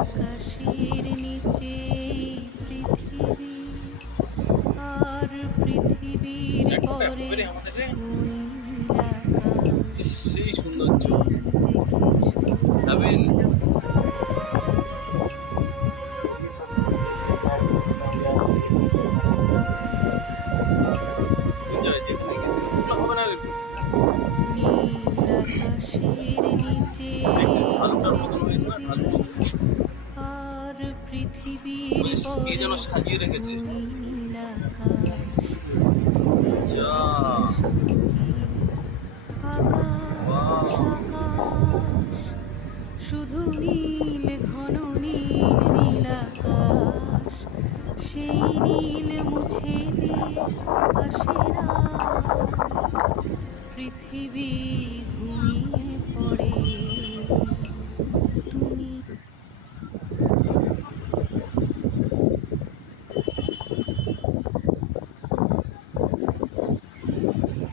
আকাশের নিচে পৃথিবী, আর পৃথিবীর পরে নীল আকাশ। সেই সৌন্দর্য নীল আকাশের নিচে পৃথিবী, আর পৃথিবীর পরে সাজিয়ে রেখেছে। নীল আকাশ। যা আকাশ আকাশ, শুধু নীল, ঘন নীল, নীল আকাশ। সেই নীল মুছে দিয়ে আসে রাত, পৃথিবী ঘুমিয়ে পড়ে। তুমি